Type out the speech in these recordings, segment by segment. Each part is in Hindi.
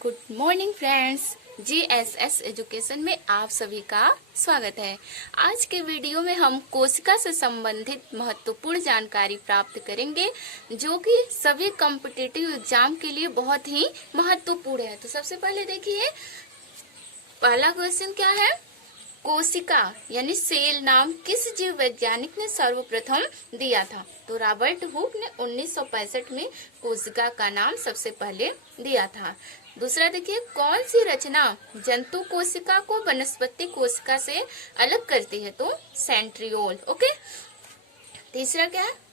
Good morning friends, GSS education में आप सभी का स्वागत है। आज के वीडियो में हम कोशिका से संबंधित महत्वपूर्ण जानकारी प्राप्त करेंगे जो कि सभी कॉम्पिटिटिव एग्जाम के लिए बहुत ही महत्वपूर्ण है। तो सबसे पहले देखिए, पहला क्वेश्चन क्या है। कोशिका यानी सेल नाम किस जीव वैज्ञानिक ने सर्वप्रथम दिया था? तो रॉबर्ट हुक ने 1965 में कोशिका का नाम सबसे पहले दिया था। दूसरा देखिए, कौन सी रचना जंतु कोशिका को वनस्पति कोशिका से अलग करती है? तो सेंट्रियोल। ओके। तीसरा क्या है,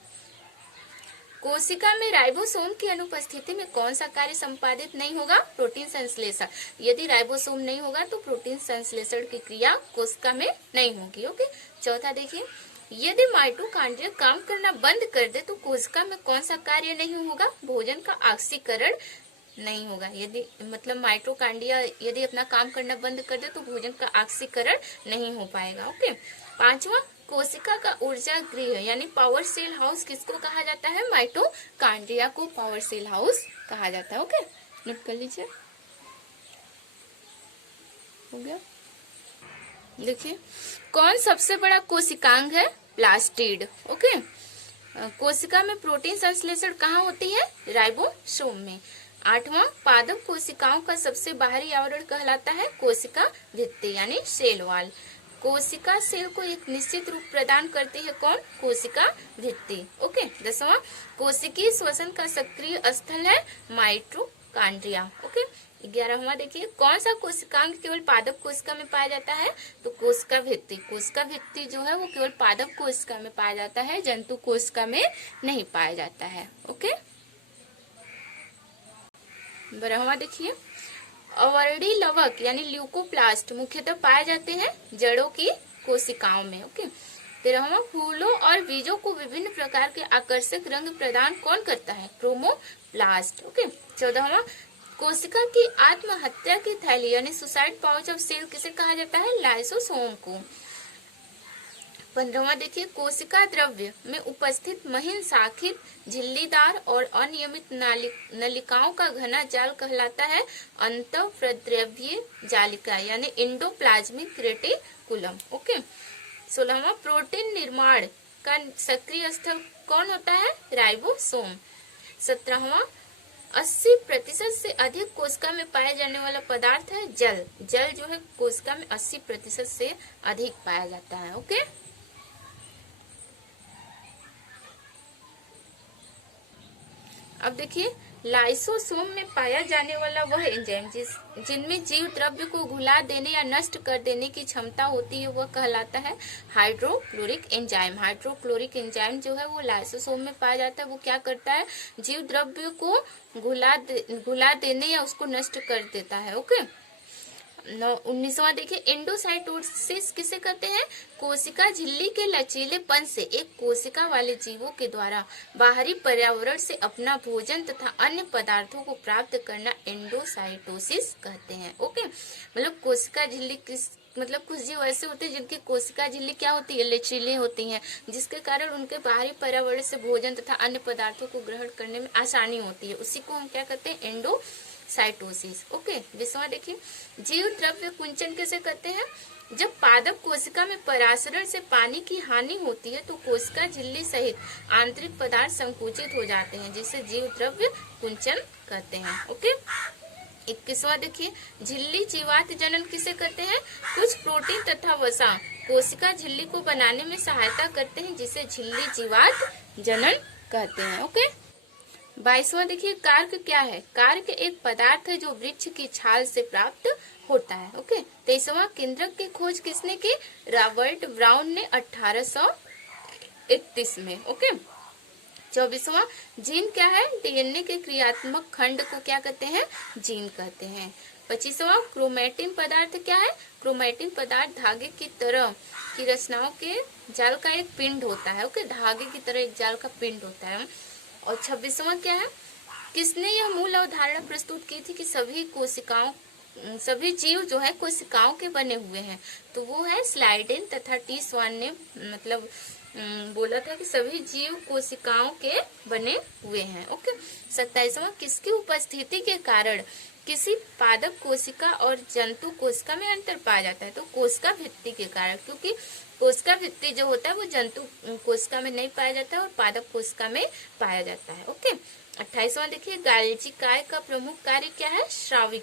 कोशिका में राइबोसोम की अनुपस्थिति में कौन सा कार्य संपादित नहीं होगा? प्रोटीन संश्लेषण। यदि राइबोसोम नहीं होगा तो प्रोटीन संश्लेषण की क्रिया कोशिका में नहीं होगी। ओके। चौथा देखिए, यदि माइटोकॉन्ड्रिया काम करना बंद कर दे तो कोशिका में कौन सा कार्य नहीं होगा? भोजन का ऑक्सीकरण नहीं होगा। यदि मतलब माइटोकॉन्ड्रिया यदि अपना काम करना बंद कर दे तो भोजन का ऑक्सीकरण नहीं हो पाएगा। ओके। पांचवा, कोशिका का ऊर्जा गृह यानी पावर सेल हाउस किसको कहा जाता है? माइटोकॉन्ड्रिया को पावर सेल हाउस कहा जाता है। ओके, नोट कर लीजिए। हो गया। देखिए, कौन सबसे बड़ा कोशिकांग है? प्लास्टिड। ओके। कोशिका में प्रोटीन संश्लेषण कहाँ होती है? राइबोसोम में। आठवां, पादप कोशिकाओं का सबसे बाहरी आवरण कहलाता है कोशिका भित्ति यानी सेल वॉल। कोशिका सेल को एक निश्चित रूप प्रदान करती है कौन? कोशिका भित्ति। ओके। 10वां, कोशिकीय श्वसन का सक्रिय स्थल है माइटोकॉन्ड्रिया। ओके। 11वां देखिए, कौन सा कोशिकांग केवल पादप कोशिका में पाया जाता है? तो कोशिका भित्ति। कोशिका भित्ति जो है वो केवल पादप कोशिका में पाया जाता है, जंतु कोशिका में नहीं पाया जाता है। ओके। 12वां देखिए, अवर्णी लवक यानी ल्यूकोप्लास्ट मुख्यतः पाए जाते हैं जड़ों की कोशिकाओं में। ओके। 13वां, फूलों और बीजों को विभिन्न प्रकार के आकर्षक रंग प्रदान कौन करता है? क्रोमोप्लास्ट। ओके। 14वां, कोशिका की आत्महत्या की थैली यानी सुसाइड पाउच ऑफ सेल किसे कहा जाता है? लाइसोसोम को। 15वां देखिए, कोशिका द्रव्य में उपस्थित महीन शाखित झिल्लीदार और अनियमित नलिकाओं का घना जाल कहलाता है अंतःप्रद्रव्यीय जालिका यानी इंडोप्लाज्मिक रेटिकुलम। ओके। 16वां, प्रोटीन निर्माण का सक्रिय स्थल कौन होता है? राइबोसोम। 17वां, 80% से अधिक कोशिका में पाया जाने वाला पदार्थ है जल। जल जो है कोशिका में 80% से अधिक पाया जाता है। ओके। अब देखिए, लाइसोसोम में पाया जाने वाला वह एंजाइम जिनमें जीव द्रव्य को घुला देने या नष्ट कर देने की क्षमता होती है वह कहलाता है हाइड्रोक्लोरिक एंजाइम। हाइड्रोक्लोरिक एंजाइम जो है वो लाइसोसोम में पाया जाता है। वो क्या करता है? जीव द्रव्य को घुला देने या उसको नष्ट कर देता है। ओके। 19वां देखिए, एंडोसाइटोसिस किसे कहते हैं? कोशिका झिल्ली के लचीलेपन से एक कोशिका वाले जीवों के द्वारा बाहरी पर्यावरण से अपना भोजन तथा अन्य पदार्थों को प्राप्त करना एंडोसाइटोसिस कहते हैं। ओके। मतलब कोशिका झिल्ली मतलब कुछ जीव ऐसे होते हैं जिनकी कोशिका झिल्ली क्या होती है? लचीली होती है, जिसके कारण उनके बाहरी पर्यावरण से भोजन तथा अन्य पदार्थों को ग्रहण करने में आसानी होती है। उसी को हम क्या कहते हैं? एंडोसाइटोसिस। ओके। 20वां देखिए, जीव द्रव्य कुंचन किसे कहते हैं? जब पादप कोशिका में परासरण से पानी की हानि होती है तो कोशिका झिल्ली सहित आंतरिक पदार्थ संकुचित हो जाते हैं, जिसे जीव द्रव्य कुंचन कहते हैं। ओके। 21वां देखिए, झिल्ली जीवात जनन किसे कहते हैं? कुछ प्रोटीन तथा वसा कोशिका झिल्ली को बनाने में सहायता करते हैं, जिसे झिल्ली जीवात जनन कहते हैं। ओके। 22वां देखिए, कार्क क्या है? कार्क एक पदार्थ है जो वृक्ष की छाल से प्राप्त होता है। ओके। 23वां, केंद्रक की खोज किसने की? रॉबर्ट ब्राउन ने 1831 में। ओके। 24वां, जीन क्या है? डीएनए के क्रियात्मक खंड को क्या कहते हैं? जीन कहते हैं। 25वां, क्रोमैटिन पदार्थ क्या है? क्रोमैटिन पदार्थ धागे की तरह की रचनाओं के जाल का एक पिंड होता है। ओके। धागे की तरह एक जाल का पिंड होता है। और 26वां क्या है? किसने यह मूल अवधारणा प्रस्तुत की थी कि सभी जीव जो है कोशिकाओं के बने हुए हैं? तो वो है स्लाइडेन तथा टी स्वान ने मतलब बोला था कि सभी जीव कोशिकाओं के बने हुए हैं। ओके। 27वां, किसकी उपस्थिति के कारण किसी पादप कोशिका और जंतु कोशिका में अंतर पाया जाता है, तो कोशिका भित्ति के कारण, क्योंकि कोशिका भित्ति जो होता है वो जंतु कोशिका में नहीं पाया जाता है और पादप कोशिका में पाया जाता है। ओके, 28वां देखिए, गाल्जिकाय का प्रमुख कार्य क्या है? स्राव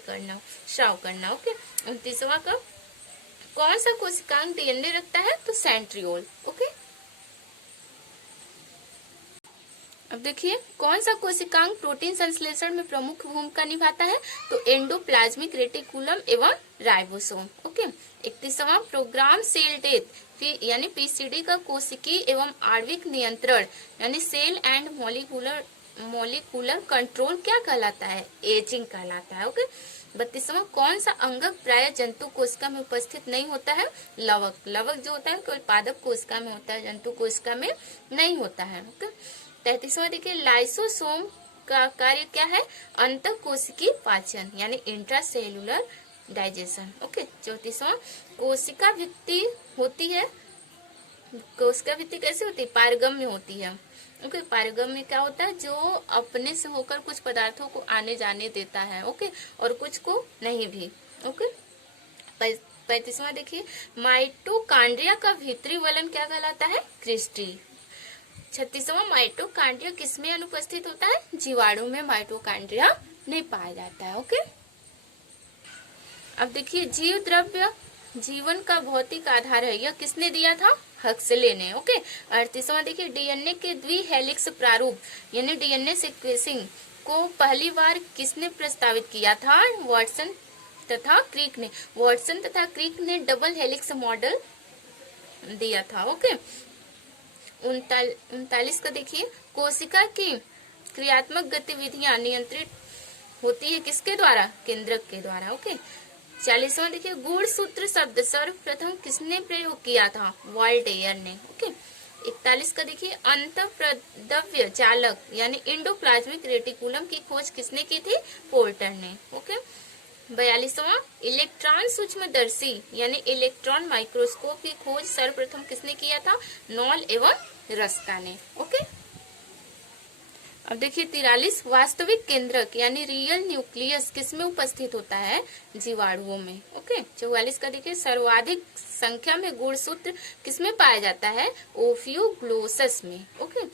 करना। ओके, 29वां का, कौन सा कोशिकांग डीएनए रखता है? तो सेंट्रियोल। ओके, अब देखिए, कौन सा कोशिकांग प्रोटीन संश्लेषण में प्रमुख भूमिका निभाता है? तो एंडोप्लाज्मिक रेटिकुलम एवं राइबोसोम। ओके, 31वां, प्रोग्राम सेल डेथ यानी पीसीडी का कोशिकीय एवं आणविक नियंत्रण यानी सेल एंड मॉलिक्यूलर कंट्रोल क्या कहलाता है? एजिंग कहलाता है। ओके, 32वां, कौन सा अंगक प्राय जंतु कोशिका में उपस्थित नहीं होता है? लवक जो होता है केवल पादप कोशिका में होता है, जंतु कोशिका में नहीं होता है। ओके, 33वां देखिए, लाइसोसोम का कार्य क्या है? अंतःकोशिकीय पाचन यानी इंट्रासेल्युलर डाइजेशन। ओके, 34वां, कोशिका भित्ति होती है, कोशिका भित्ति कैसे होती है? पारगम्य होती है। ओके, पारगम्य क्या होता है? जो अपने से होकर कुछ पदार्थों को आने जाने देता है। ओके, और कुछ को नहीं भी। ओके, 35वां देखिए, माइटोकांड्रिया का भीतरी वलन क्या कहलाता है? क्रिस्टी। 36वां, माइटोकांड्रिया किसमें अनुपस्थित होता है? जीवाणु में माइटोकांड्रिया नहीं पाया जाता है। ओके, अब देखिए, जीव द्रव्य जीवन का भौतिक आधार है, यह किसने दिया था? हक्सले ने। ओके, 38वां देखिए, डीएनए के द्विहेलिक्स प्रारूप यानी डीएनए सीक्वेंसिंग को पहली बार किसने प्रस्तावित किया था? वाटसन तथा क्रिक ने डबल हेलिक्स मॉडल दिया था। ओके, 39 का देखिए, कोशिका की क्रियात्मक गतिविधियां नियंत्रित होती है किसके द्वारा? केंद्रक के द्वारा। ओके, 40वां देखिए, गुणसूत्र शब्द सर्वप्रथम किसने प्रयोग किया था? वॉल्टेयर ने। ओके, 41 का देखिए, अंतःप्रद्रव्य चालक यानी इंडोप्लाज्मिक रेटिकुलम की खोज किसने की थी? पोर्टर ने। ओके, 42वां, इलेक्ट्रॉन सूक्ष्मदर्शी यानी इलेक्ट्रॉन माइक्रोस्कोप की खोज सर्वप्रथम किसने किया था? नॉल एवं रस्का ने। ओके, अब देखिए 43, वास्तविक केंद्रक यानी रियल न्यूक्लियस किसमें उपस्थित होता है? जीवाणुओं में। ओके, 44 का देखिए, सर्वाधिक संख्या में गुणसूत्र किसमें पाया जाता है? ओफियोग्लोसस में। ओके,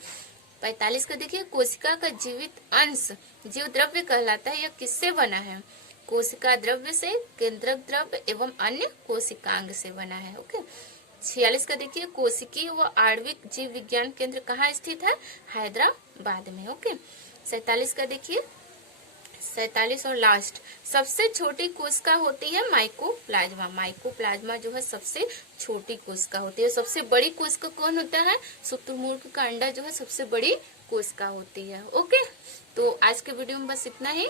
45 का देखिए, कोशिका का जीवित अंश जीव द्रव्य कहलाता है, यह किससे बना है? कोशिका द्रव्य से, केंद्रक द्रव्य एवं अन्य कोशिकांग से बना है। ओके, 46 का देखिए, कोशिकीय व आणविक जीव विज्ञान केंद्र कहाँ स्थित है? हैदराबाद में। ओके, 47 का देखिए, 47 और लास्ट, सबसे छोटी कोशिका होती है माइकोप्लाज्मा। माइकोप्लाज्मा जो है सबसे छोटी कोशिका होती है। सबसे बड़ी कोशिका कौन होता है? शुतुरमुर्ग का अंडा जो है सबसे बड़ी कोशिका होती है। ओके, तो आज के वीडियो में बस इतना ही।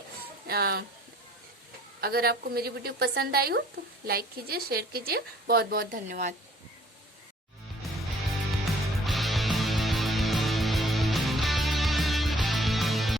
अगर आपको मेरी वीडियो पसंद आई हो तो लाइक कीजिए, शेयर कीजिए। बहुत बहुत धन्यवाद।